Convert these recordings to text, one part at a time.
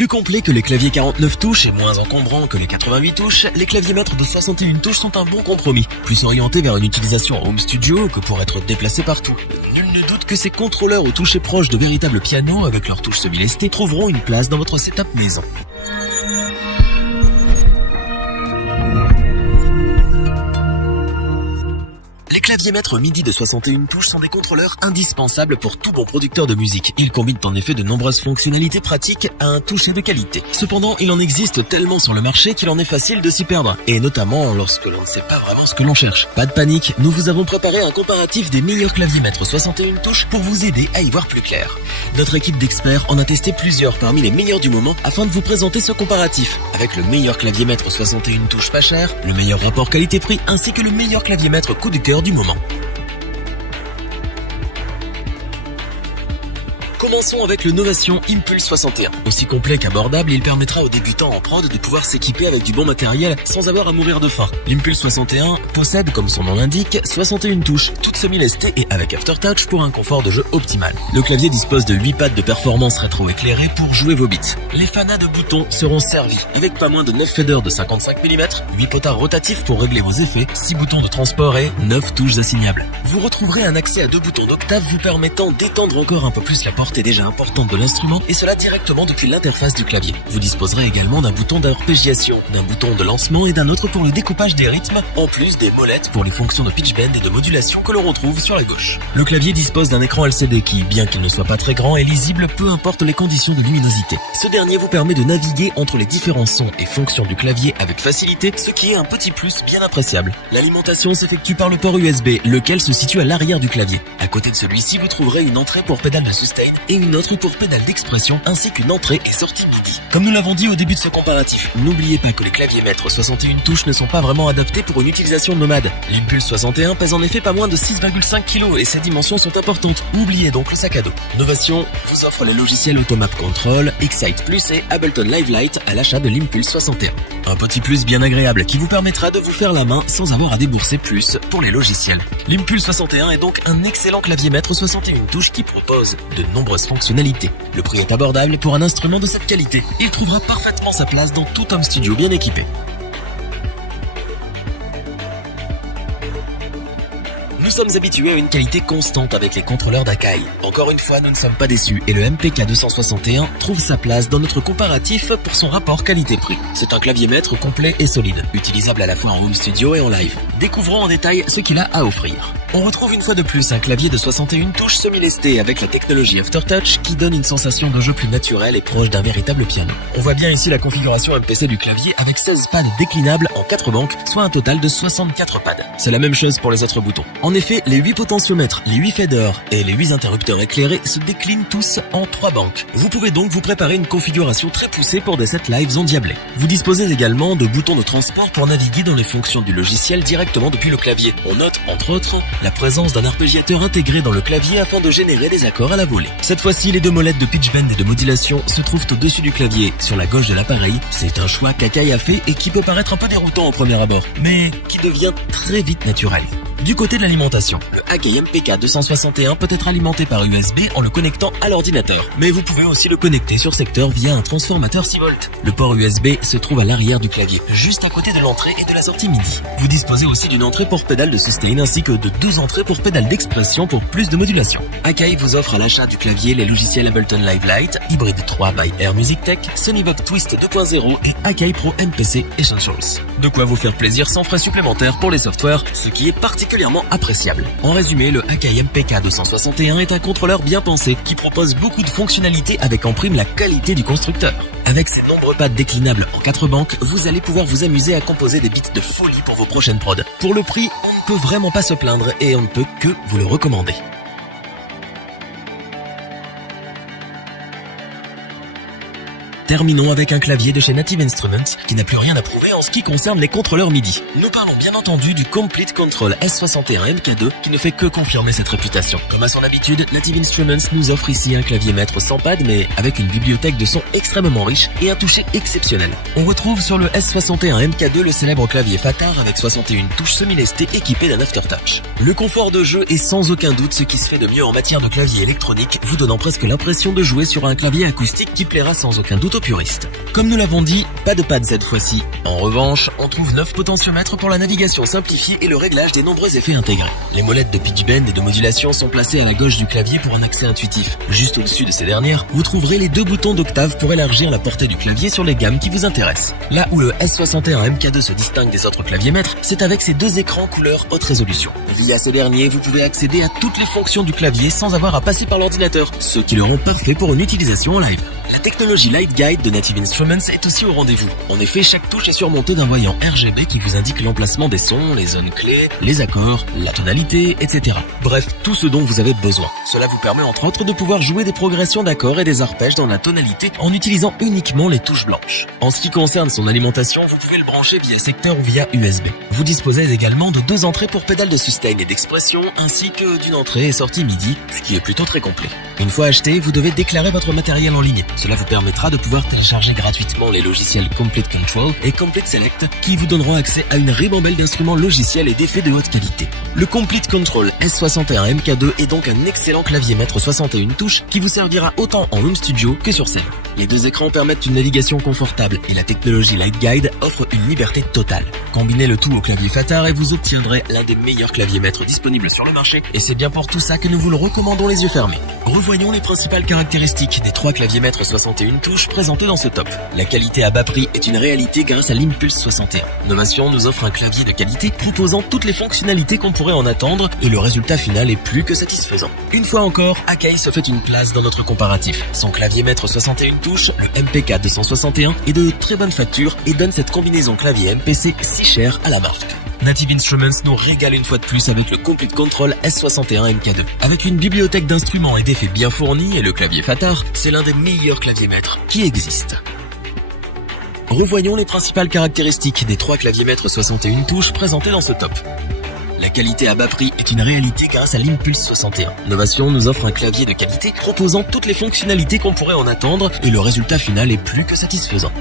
Plus complet que les claviers 49 touches et moins encombrants que les 88 touches, les claviers maîtres de 61 touches sont un bon compromis, plus orientés vers une utilisation en home studio que pour être déplacés partout. Nul ne doute que ces contrôleurs aux touches proches de véritables pianos avec leurs touches semi-lestées trouveront une place dans votre setup maison. Les claviers maîtres MIDI de 61 touches sont des contrôleurs indispensables pour tout bon producteur de musique. Ils combinent en effet de nombreuses fonctionnalités pratiques à un toucher de qualité. Cependant, il en existe tellement sur le marché qu'il en est facile de s'y perdre, et notamment lorsque l'on ne sait pas vraiment ce que l'on cherche. Pas de panique, nous vous avons préparé un comparatif des meilleurs claviers maîtres 61 touches pour vous aider à y voir plus clair. Notre équipe d'experts en a testé plusieurs parmi les meilleurs du moment afin de vous présenter ce comparatif, avec le meilleur clavier maître 61 touches pas cher, le meilleur rapport qualité-prix ainsi que le meilleur clavier maître coup de cœur du moment. Commençons avec le Novation Impulse 61. Aussi complet qu'abordable, il permettra aux débutants en prod de pouvoir s'équiper avec du bon matériel sans avoir à mourir de faim. L'Impulse 61 possède, comme son nom l'indique, 61 touches, toutes semi-lestées et avec Aftertouch pour un confort de jeu optimal. Le clavier dispose de 8 pads de performance rétro-éclairés pour jouer vos beats. Les fanas de boutons seront servis, avec pas moins de 9 faders de 55 mm, 8 potards rotatifs pour régler vos effets, 6 boutons de transport et 9 touches assignables. Vous retrouverez un accès à 2 boutons d'octave vous permettant d'étendre encore un peu plus la portée déjà importante de l'instrument et cela directement depuis l'interface du clavier. Vous disposerez également d'un bouton d'arpégiation, d'un bouton de lancement et d'un autre pour le découpage des rythmes, en plus des molettes pour les fonctions de pitch bend et de modulation que l'on retrouve sur la gauche. Le clavier dispose d'un écran LCD qui, bien qu'il ne soit pas très grand, est lisible peu importe les conditions de luminosité. Ce dernier vous permet de naviguer entre les différents sons et fonctions du clavier avec facilité, ce qui est un petit plus bien appréciable. L'alimentation s'effectue par le port USB, lequel se situe à l'arrière du clavier. À côté de celui-ci, vous trouverez une entrée pour pédale de sustain et une autre pour pédale d'expression ainsi qu'une entrée et sortie MIDI. Comme nous l'avons dit au début de ce comparatif, n'oubliez pas que les claviers maîtres 61 touches ne sont pas vraiment adaptés pour une utilisation nomade. L'Impulse 61 pèse en effet pas moins de 6,5 kg et ses dimensions sont importantes. Oubliez donc le sac à dos. Novation vous offre le logiciel Automap Control, Excite Plus et Ableton Live Lite à l'achat de l'Impulse 61. Un petit plus bien agréable qui vous permettra de vous faire la main sans avoir à débourser plus pour les logiciels. L'Impulse 61 est donc un excellent clavier maître 61 touches qui propose de nombreuses fonctionnalités. Le prix est abordable pour un instrument de cette qualité. Il trouvera parfaitement sa place dans tout home studio bien équipé. Nous sommes habitués à une qualité constante avec les contrôleurs d'Akai. Encore une fois, nous ne sommes pas déçus et le MPK 261 trouve sa place dans notre comparatif pour son rapport qualité-prix. C'est un clavier maître complet et solide, utilisable à la fois en home studio et en live. Découvrons en détail ce qu'il a à offrir. On retrouve une fois de plus un clavier de 61 touches semi-lesté avec la technologie Aftertouch qui donne une sensation de jeu plus naturelle et proche d'un véritable piano. On voit bien ici la configuration MPC du clavier avec 16 pads déclinables en 4 banques, soit un total de 64 pads. C'est la même chose pour les autres boutons. En effet, les 8 potentiomètres, les 8 faders et les 8 interrupteurs éclairés se déclinent tous en 3 banques. Vous pouvez donc vous préparer une configuration très poussée pour des sets lives endiablés. Vous disposez également de boutons de transport pour naviguer dans les fonctions du logiciel directement depuis le clavier. On note, entre autres, la présence d'un arpégiateur intégré dans le clavier afin de générer des accords à la volée. Cette fois-ci, les 2 molettes de pitch bend et de modulation se trouvent au-dessus du clavier, sur la gauche de l'appareil. C'est un choix qu'Akai a fait et qui peut paraître un peu déroutant au premier abord, mais qui devient très vite naturel. Du côté de l'alimentation, le Akai MPK 261 peut être alimenté par USB en le connectant à l'ordinateur, mais vous pouvez aussi le connecter sur secteur via un transformateur 6 volts. Le port USB se trouve à l'arrière du clavier, juste à côté de l'entrée et de la sortie MIDI. Vous disposez aussi d'une entrée pour pédale de sustain ainsi que de 2 entrées pour pédale d'expression pour plus de modulation. Akai vous offre à l'achat du clavier les logiciels Ableton Live Lite, Hybrid 3 by Air Music Tech, Sony Vogue Twist 2.0 et Akai Pro MPC Essentials. De quoi vous faire plaisir sans frais supplémentaires pour les softwares, ce qui est particulièrement appréciable. En résumé, le Akai MPK 261 est un contrôleur bien pensé qui propose beaucoup de fonctionnalités avec en prime la qualité du constructeur. Avec ses nombreux pads déclinables en 4 banques, vous allez pouvoir vous amuser à composer des beats de folie pour vos prochaines prods. Pour le prix, on ne peut vraiment pas se plaindre et on ne peut que vous le recommander. Terminons avec un clavier de chez Native Instruments qui n'a plus rien à prouver en ce qui concerne les contrôleurs MIDI. Nous parlons bien entendu du Complete Control S61 MK2 qui ne fait que confirmer cette réputation. Comme à son habitude, Native Instruments nous offre ici un clavier maître sans pad mais avec une bibliothèque de sons extrêmement riche et un toucher exceptionnel. On retrouve sur le S61 MK2 le célèbre clavier Fatar avec 61 touches semi-lestées équipées d'un Aftertouch. Le confort de jeu est sans aucun doute ce qui se fait de mieux en matière de clavier électronique, vous donnant presque l'impression de jouer sur un clavier acoustique qui plaira sans aucun doute plutôt puriste. Comme nous l'avons dit, pas de pad cette fois-ci. En revanche, on trouve 9 potentiomètres pour la navigation simplifiée et le réglage des nombreux effets intégrés. Les molettes de pitch bend et de modulation sont placées à la gauche du clavier pour un accès intuitif. Juste au-dessus de ces dernières, vous trouverez les 2 boutons d'octave pour élargir la portée du clavier sur les gammes qui vous intéressent. Là où le S61 MK2 se distingue des autres claviers maîtres, c'est avec ses 2 écrans couleur haute résolution. Via ces derniers, vous pouvez accéder à toutes les fonctions du clavier sans avoir à passer par l'ordinateur, ce qui le rend parfait pour une utilisation en live. La technologie Light Guide de Native Instruments est aussi au rendez-vous. En effet, chaque touche est surmontée d'un voyant RGB qui vous indique l'emplacement des sons, les zones clés, les accords, la tonalité, etc. Bref, tout ce dont vous avez besoin. Cela vous permet entre autres de pouvoir jouer des progressions d'accords et des arpèges dans la tonalité en utilisant uniquement les touches blanches. En ce qui concerne son alimentation, vous pouvez le brancher via secteur ou via USB. Vous disposez également de 2 entrées pour pédales de sustain et d'expression, ainsi que d'une entrée et sortie MIDI, ce qui est plutôt très complet. Une fois acheté, vous devez déclarer votre matériel en ligne. Cela vous permettra de pouvoir télécharger gratuitement les logiciels Complete Control et Complete Select qui vous donneront accès à une ribambelle d'instruments logiciels et d'effets de haute qualité. Le Complete Control S61 MK2 est donc un excellent clavier maître 61 touches qui vous servira autant en home studio que sur scène. Les 2 écrans permettent une navigation confortable et la technologie Light Guide offre une liberté totale. Combinez le tout au clavier Fatar et vous obtiendrez l'un des meilleurs claviers maîtres disponibles sur le marché et c'est bien pour tout ça que nous vous le recommandons les yeux fermés. Revoyons les principales caractéristiques des 3 claviers maîtres 61 touches présentés dans ce top. La qualité à bas prix est une réalité grâce à l'Impulse 61. Novation nous offre un clavier de qualité proposant toutes les fonctionnalités qu'on pourrait en attendre et le résultat final est plus que satisfaisant. Une fois encore, Akai se fait une place dans notre comparatif. Son clavier maître 61 touches, le MPK 261, est de très bonne facture et donne cette combinaison clavier MPC si chère à la marque. Native Instruments nous régale une fois de plus avec le Complete Control S61 MK2. Avec une bibliothèque d'instruments et d'effets bien fournis et le clavier Fatar, c'est l'un des meilleurs claviers maîtres qui existent. Revoyons les principales caractéristiques des 3 claviers maîtres 61 touches présentés dans ce top. La qualité à bas prix est une réalité grâce à l'Impulse 61. Novation nous offre un clavier de qualité proposant toutes les fonctionnalités qu'on pourrait en attendre et le résultat final est plus que satisfaisant.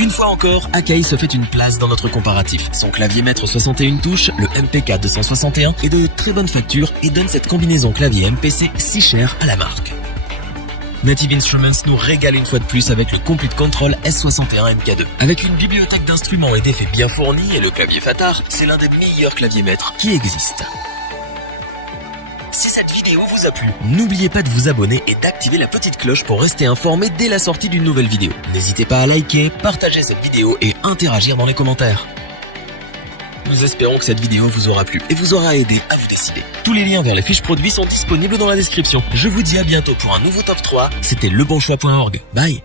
Une fois encore, Akai se fait une place dans notre comparatif. Son clavier maître 61 touches, le MPK 261, est de très bonne facture et donne cette combinaison clavier MPC si chère à la marque. Native Instruments nous régale une fois de plus avec le Complete Control S61 MK2. Avec une bibliothèque d'instruments et d'effets bien fournis et le clavier Fatar, c'est l'un des meilleurs claviers maîtres qui existent. Si cette vidéo vous a plu, n'oubliez pas de vous abonner et d'activer la petite cloche pour rester informé dès la sortie d'une nouvelle vidéo. N'hésitez pas à liker, partager cette vidéo et interagir dans les commentaires. Nous espérons que cette vidéo vous aura plu et vous aura aidé à vous décider. Tous les liens vers les fiches produits sont disponibles dans la description. Je vous dis à bientôt pour un nouveau top 3. C'était lebonchoix.org. Bye.